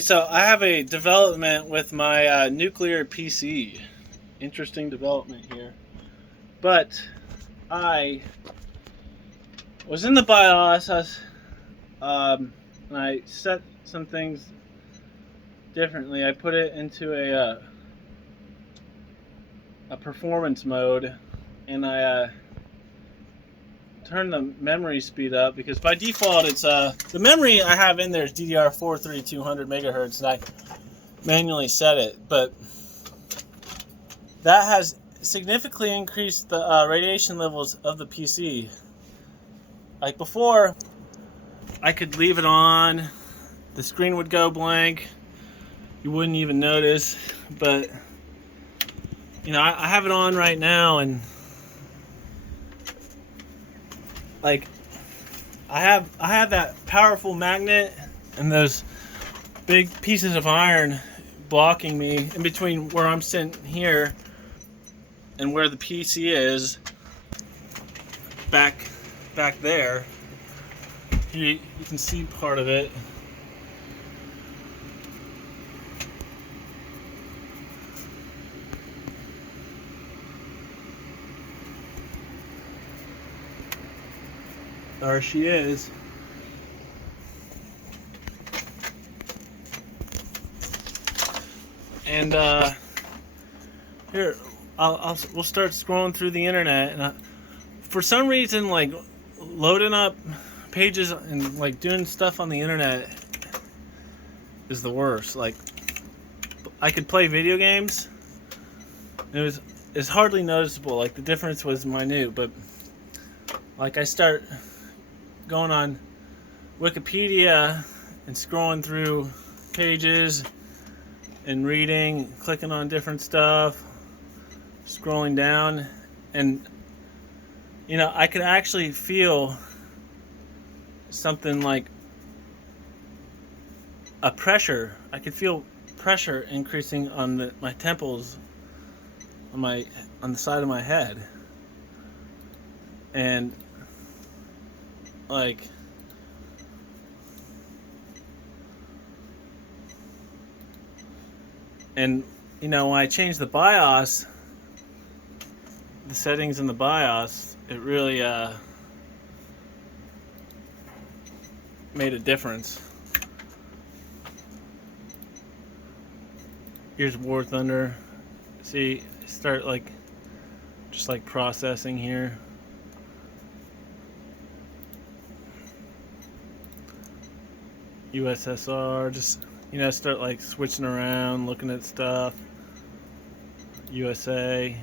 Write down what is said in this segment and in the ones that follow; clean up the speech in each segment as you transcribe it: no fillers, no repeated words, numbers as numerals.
So I have a development with my nuclear PC. Interesting development here. But I was in the BIOS, and I set some things differently. I put it into a performance mode, and I turned the memory speed up because by default it's the memory I have in there is DDR4 3200 megahertz, and I manually set it, but that has significantly increased the radiation levels of the PC. Like before, I could leave it on, the screen would go blank, you wouldn't even notice, but you know, I have it on right now, and like I have that powerful magnet and those big pieces of iron blocking me in between where I'm sitting here and where the PC is back there. You can see part of it. There she is. And here we'll start scrolling through the internet, and for some reason, like loading up pages and like doing stuff on the internet is the worst. Like I could play video games. It's hardly noticeable. Like the difference was minute, but like I start going on Wikipedia and scrolling through pages and reading, clicking on different stuff, scrolling down, and you know, I could actually feel something like a pressure. I could feel pressure increasing on my temples, on the side of my head, and like and you know, when I changed the BIOS, the settings in the BIOS, it really made a difference. Here's War Thunder. See, start like just like processing here. USSR, just you know, start like switching around, looking at stuff. USA.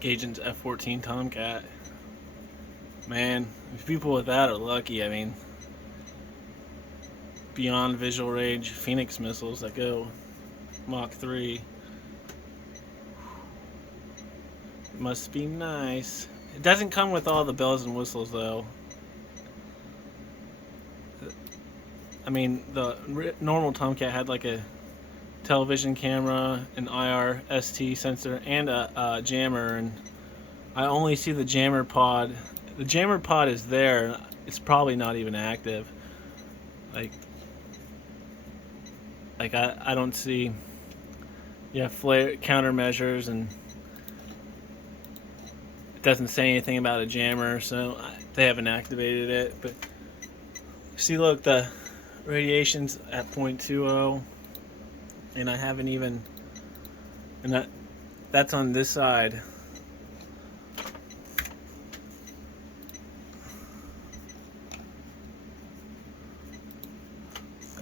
Gaijin's F-14 Tomcat. Man, people with that are lucky. I mean, beyond visual range Phoenix missiles that go Mach 3. Must be nice. It doesn't come with all the bells and whistles though. I mean, the normal Tomcat had like a television camera, an IR/ST sensor, and a jammer, and I only see the jammer pod. The jammer pod is there. It's probably not even active. Like I don't see. Yeah, flare countermeasures, and it doesn't say anything about a jammer, so they haven't activated it. But see, look, the radiation's at 0.20, and I haven't even, and that's on this side.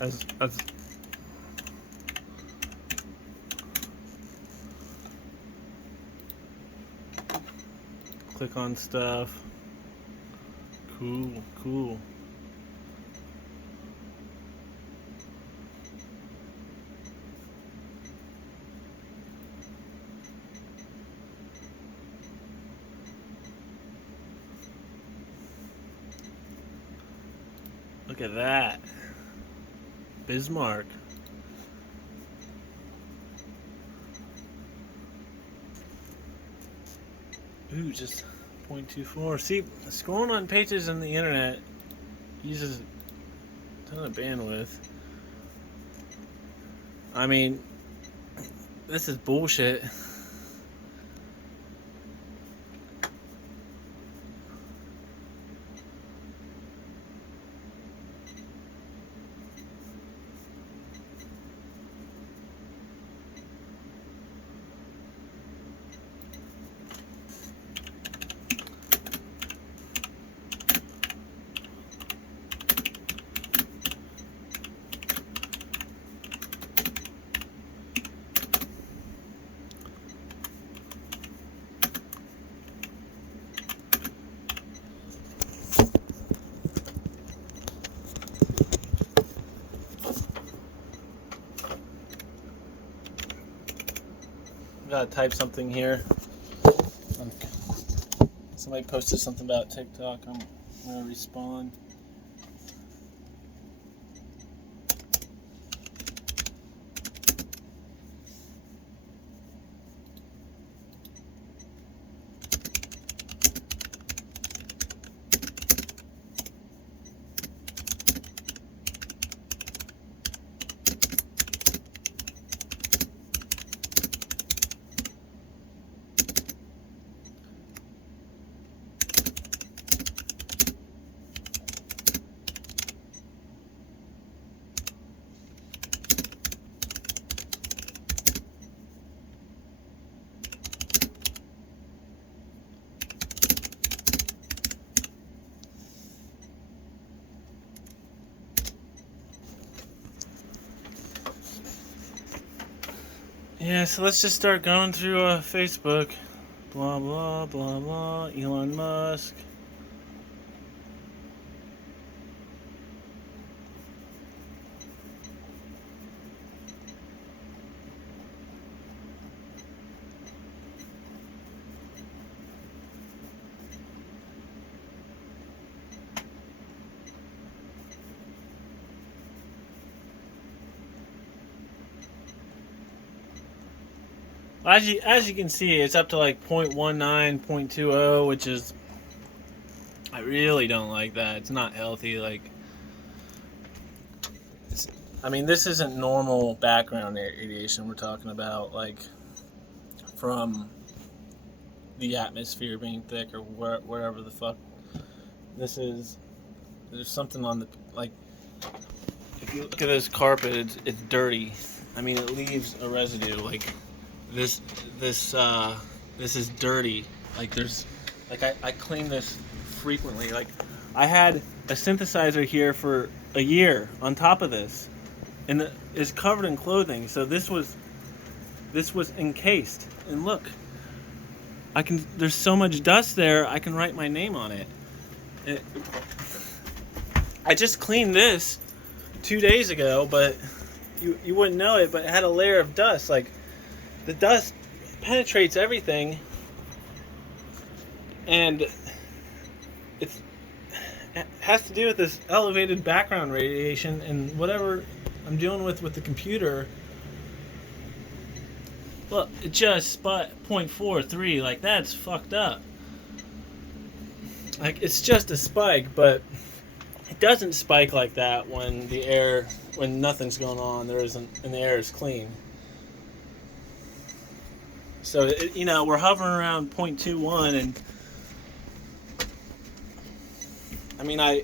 As click on stuff. Cool. Look at that. Bismarck. Ooh, just 0.24. See, scrolling on pages on the internet uses a ton of bandwidth. I mean, this is bullshit. Gotta type something here. Somebody posted something about TikTok. I'm gonna respond. Yeah, so let's just start going through Facebook. Blah, blah, blah, blah. Elon Musk. As you can see, it's up to like 0.19, 0.20, which is, I really don't like that. It's not healthy. Like, I mean, this isn't normal background radiation we're talking about, like from the atmosphere being thick or wherever the fuck. This is, there's something on the, like, if you look at this carpet, it's dirty. I mean, it leaves a residue. Like, this is dirty. Like, there's, like, I clean this frequently. Like, I had a synthesizer here for a year on top of this, and it's covered in clothing. So this was encased, and look, there's so much dust there, I can write my name on it. I just cleaned this 2 days ago, but you wouldn't know it, but it had a layer of dust. Like, the dust penetrates everything, and it has to do with this elevated background radiation and whatever I'm dealing with the computer. Look, it just 0.43. Like, that's fucked up. Like, it's just a spike, but it doesn't spike like that when nothing's going on, and the air is clean. So, we're hovering around 0.21, and I mean, I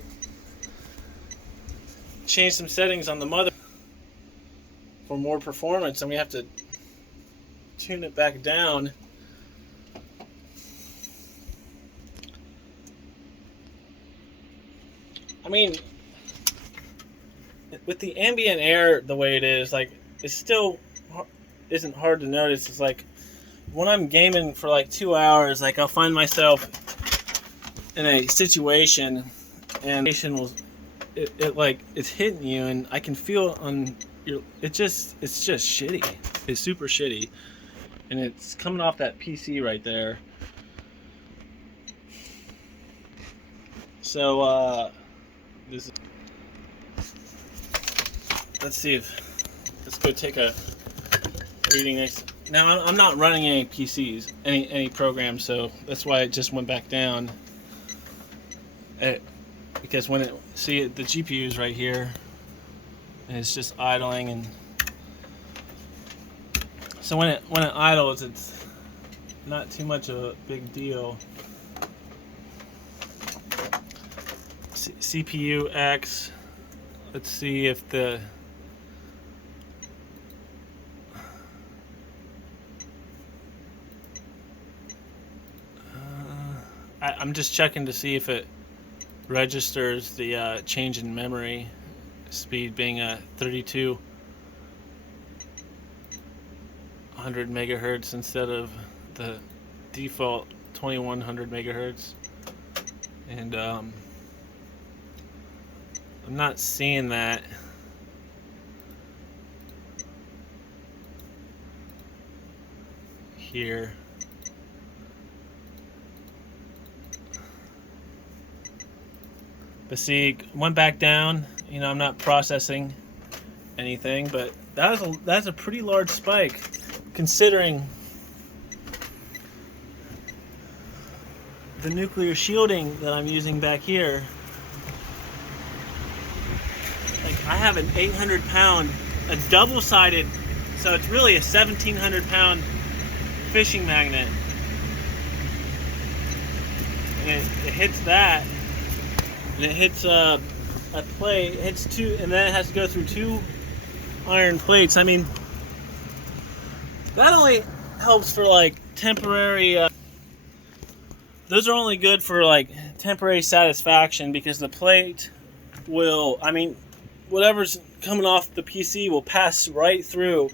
changed some settings on the mother for more performance, and we have to tune it back down. I mean, with the ambient air the way it is, like, it still isn't hard to notice. It's like, when I'm gaming for like 2 hours, like, I'll find myself in a situation, and it's hitting you, and I can feel on your. It's just shitty. It's super shitty, and it's coming off that PC right there. So this. Let's go take a reading next. Now I'm not running any PCs, any programs, so that's why it just went back down. Because when the GPU is right here, and it's just idling, and so when it idles, it's not too much of a big deal. CPU X. Let's see if the I'm just checking to see if it registers the change in memory speed being a 3200 megahertz instead of the default 2100 megahertz, and I'm not seeing that. Here. But see, went back down. You know, I'm not processing anything, but that's a pretty large spike, considering the nuclear shielding that I'm using back here. Like, I have an 800-pound, a double-sided, so it's really a 1,700-pound fishing magnet, and it hits that. And it hits a plate, it hits two, and then it has to go through two iron plates. I mean, that only helps for like temporary, those are only good for like temporary satisfaction, because the plate will, I mean, whatever's coming off the PC will pass right through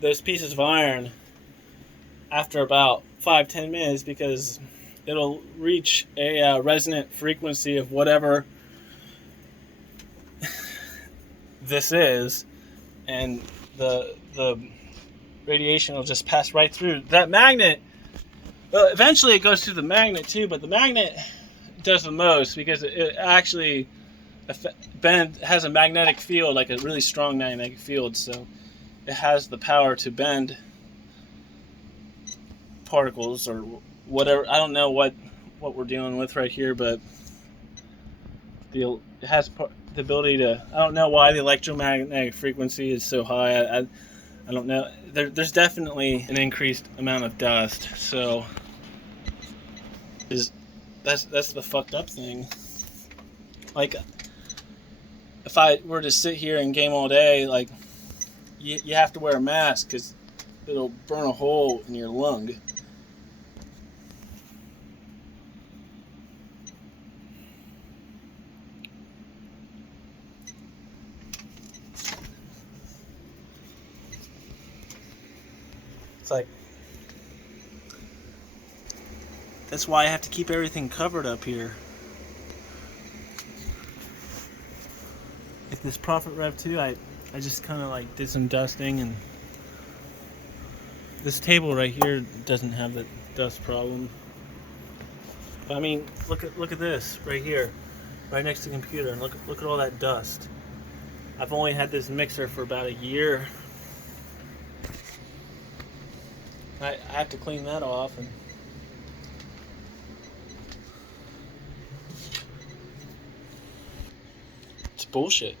those pieces of iron after about 5-10 minutes, because it'll reach a resonant frequency of whatever this is, and the radiation will just pass right through that magnet. Well, eventually it goes through the magnet too, but the magnet does the most, because it actually has a magnetic field, like a really strong magnetic field, so it has the power to bend particles or whatever. I don't know what we're dealing with right here, but it has the ability to. I don't know why the electromagnetic frequency is so high. I don't know. There's definitely an increased amount of dust. So that's the fucked up thing. Like, if I were to sit here and game all day, like, you have to wear a mask because it'll burn a hole in your lung. It's like, that's why I have to keep everything covered up here. Like this Prophet Rev 2, I just kind of like did some dusting, and this table right here doesn't have the dust problem. But I mean, look at this right here, right next to the computer, and look at all that dust. I've only had this mixer for about a year. I have to clean that off, and it's bullshit.